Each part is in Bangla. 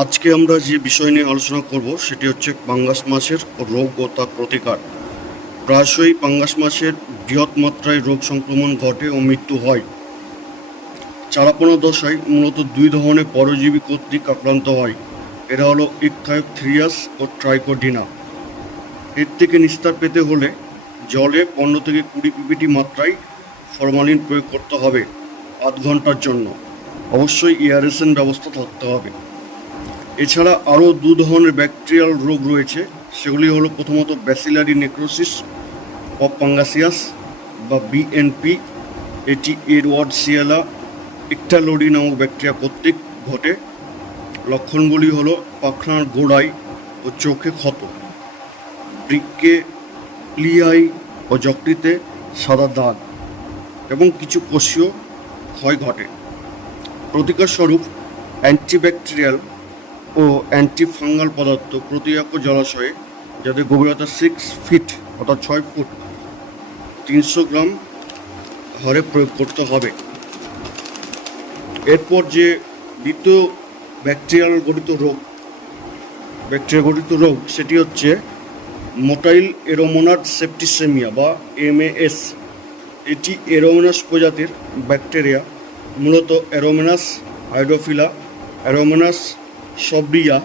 আজকে আমরা যে বিষয় নিয়ে আলোচনা করব সেটি হচ্ছে পাঙ্গাস মাছের রোগ ও তার প্রতিকার। প্রায়শই পাঙ্গাস মাছের বৃহৎ মাত্রায় রোগ সংক্রমণ ঘটে ও মৃত্যু হয়। চারাপোনা দশায় মূলত দুই ধরনের পরজীবী কর্তৃক আক্রান্ত হয়। এরা হলো ইকথায়োথিরিয়াস ও ট্রাইকোডিনা। এর থেকে নিস্তার পেতে হলে জলে 15 থেকে 20 পিপিটি মাত্রায় ফরমালিন প্রয়োগ করতে হবে 8 ঘন্টার জন্য। অবশ্যই এয়ারেশন ব্যবস্থা থাকতে হবে। এছাড়া আরও দু ধরনের ব্যাকটেরিয়াল রোগ রয়েছে, সেগুলি হলো প্রথমত ব্যাসিলারি নেক্রোসিস অফ পাঙ্গাসিয়াস বা বিএনপি। এটি এডওয়ার্ডসিয়ালা ইকটালোরি নামক ব্যাকটেরিয়া কর্তৃক ঘটে। লক্ষণগুলি হলো পাখনার গোড়ায় ও চোখে ক্ষত, বৃক্কে, প্লিয়াই ও যকৃতে সাদা দাগ এবং কিছু কোষীয় ক্ষয় ঘটে। প্রতিকার স্বরূপ অ্যান্টিব্যাকটেরিয়াল ও অ্যান্টিফাঙ্গাল পদার্থ প্রতি একর জলাশয়ে, যাদের গভীরতা 6 ফিট অর্থাৎ 6 ফুট 300 গ্রাম হারে প্রয়োগ করতে হবে। এরপর যে দ্বিতীয় ব্যাকটেরিয়া গঠিত রোগ সেটি হচ্ছে মোটাইল এরোমোনাস সেপ্টিসেমিয়া বা MAS। এটি এরোমোনাস প্রজাতির ব্যাকটেরিয়া, মূলত অ্যারোমেনাস হাইড্রোফিলা, অ্যারোমেনাস সব্রিয়া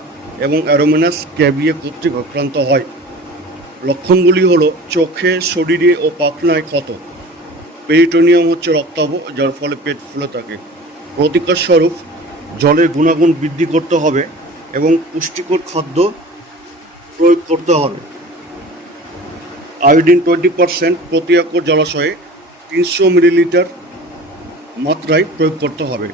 এবং অ্যারোমেনাস ক্যাভিয়া কর্তৃক আক্রান্ত হয়। লক্ষণগুলি হলো চোখে, শরীরে ও পাখনায় ক্ষত, পেরিটোনিয়াম হচ্ছে রক্তাভ, যার ফলে পেট ফুলে থাকে। প্রতিকার স্বরূপ জলের গুণাগুণ বৃদ্ধি করতে হবে এবং পুষ্টিকর খাদ্য প্রয়োগ করতে হবে। আয়োডিন 20% প্রতি একর জলাশয়ে 300 মিলিলিটার মাত্রায় প্রয়োগ করতে হবে।